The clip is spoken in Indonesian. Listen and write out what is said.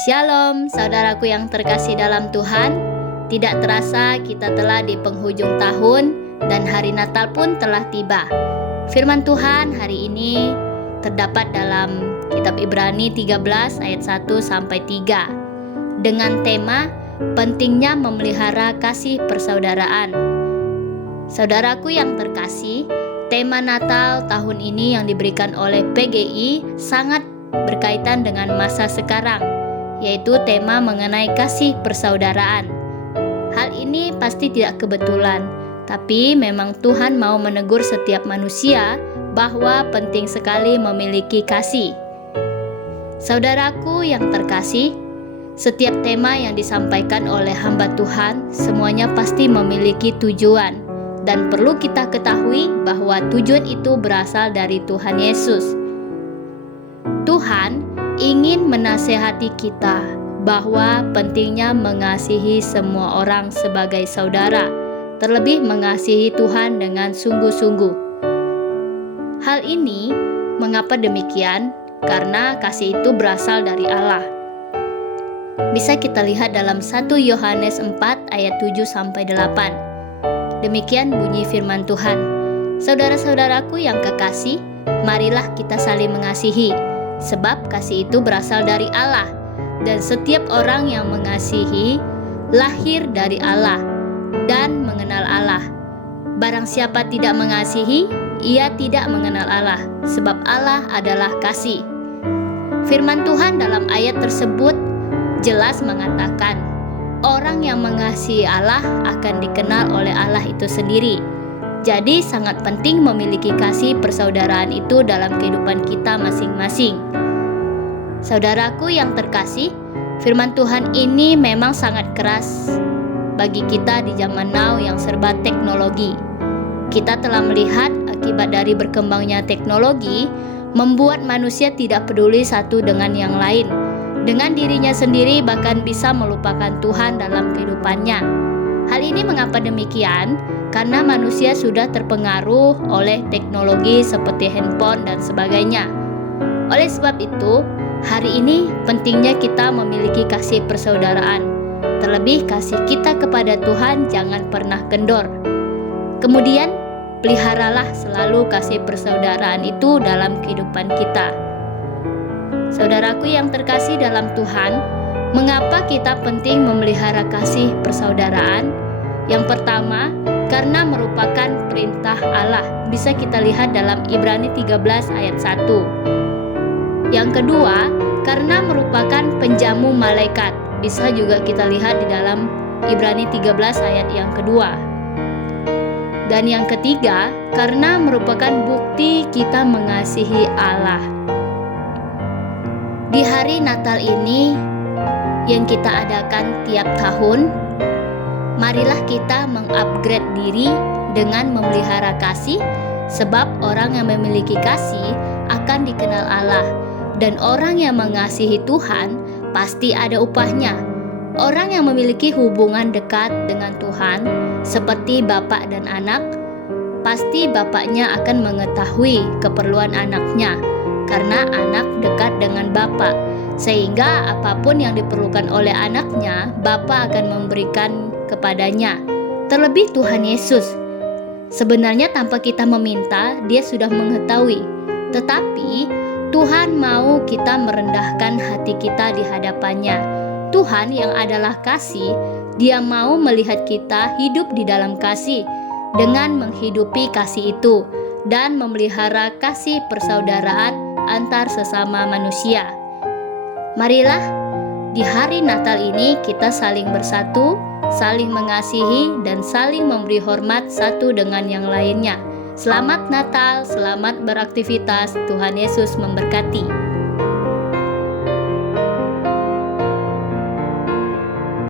Shalom, saudaraku yang terkasih dalam Tuhan. Tidak terasa kita telah di penghujung tahun dan hari Natal pun telah tiba. Firman Tuhan hari ini terdapat dalam kitab Ibrani 13 ayat 1 sampai 3 dengan tema pentingnya memelihara kasih persaudaraan. Saudaraku yang terkasih, tema Natal tahun ini yang diberikan oleh PGI sangat berkaitan dengan masa sekarang, yaitu tema mengenai kasih persaudaraan. Hal ini pasti tidak kebetulan, tapi memang Tuhan mau menegur setiap manusia bahwa penting sekali memiliki kasih. Saudaraku yang terkasih, setiap tema yang disampaikan oleh hamba Tuhan semuanya pasti memiliki tujuan, dan perlu kita ketahui bahwa tujuan itu berasal dari Tuhan Yesus. Tuhan ingin menasehati kita bahwa pentingnya mengasihi semua orang sebagai saudara, terlebih mengasihi Tuhan dengan sungguh-sungguh. Hal ini mengapa demikian? Karena kasih itu berasal dari Allah. Bisa kita lihat dalam 1 Yohanes 4 ayat 7 sampai 8. Demikian bunyi firman Tuhan. Saudara-saudaraku yang kekasih, marilah kita saling mengasihi, sebab kasih itu berasal dari Allah, dan setiap orang yang mengasihi lahir dari Allah dan mengenal Allah. Barang siapa tidak mengasihi, ia tidak mengenal Allah, sebab Allah adalah kasih. Firman Tuhan dalam ayat tersebut jelas mengatakan, orang yang mengasihi Allah akan dikenal oleh Allah itu sendiri. Jadi sangat penting memiliki kasih persaudaraan itu dalam kehidupan kita masing-masing. Saudaraku yang terkasih, firman Tuhan ini memang sangat keras bagi kita di zaman now yang serba teknologi. Kita telah melihat akibat dari berkembangnya teknologi membuat manusia tidak peduli satu dengan yang lain. Dengan dirinya sendiri bahkan bisa melupakan Tuhan dalam kehidupannya. Hal ini mengapa demikian? Karena manusia sudah terpengaruh oleh teknologi seperti handphone dan sebagainya. Oleh sebab itu, hari ini pentingnya kita memiliki kasih persaudaraan. Terlebih kasih kita kepada Tuhan jangan pernah kendor. Kemudian, peliharalah selalu kasih persaudaraan itu dalam kehidupan kita. Saudaraku yang terkasih dalam Tuhan, mengapa kita penting memelihara kasih persaudaraan? Yang pertama, karena merupakan perintah Allah. Bisa kita lihat dalam Ibrani 13 ayat 1. Yang kedua, karena merupakan penjamu malaikat. Bisa juga kita lihat di dalam Ibrani 13 ayat yang kedua. Dan yang ketiga, karena merupakan bukti kita mengasihi Allah. Di hari Natal ini yang kita adakan tiap tahun, marilah kita mengupgrade diri dengan memelihara kasih, sebab orang yang memiliki kasih akan dikenal Allah, dan orang yang mengasihi Tuhan pasti ada upahnya. Orang yang memiliki hubungan dekat dengan Tuhan, seperti bapak dan anak, pasti bapaknya akan mengetahui keperluan anaknya, karena anak dekat dengan bapak, sehingga apapun yang diperlukan oleh anaknya, bapak akan memberikan kepadanya. Terlebih Tuhan Yesus, sebenarnya tanpa kita meminta, Dia sudah mengetahui. Tetapi Tuhan mau kita merendahkan hati kita di hadapannya. Tuhan yang adalah kasih, Dia mau melihat kita hidup di dalam kasih dengan menghidupi kasih itu dan memelihara kasih persaudaraan antar sesama manusia. Marilah di hari Natal ini kita saling bersatu, saling mengasihi, dan saling memberi hormat satu dengan yang lainnya. Selamat Natal, selamat beraktivitas, Tuhan Yesus memberkati.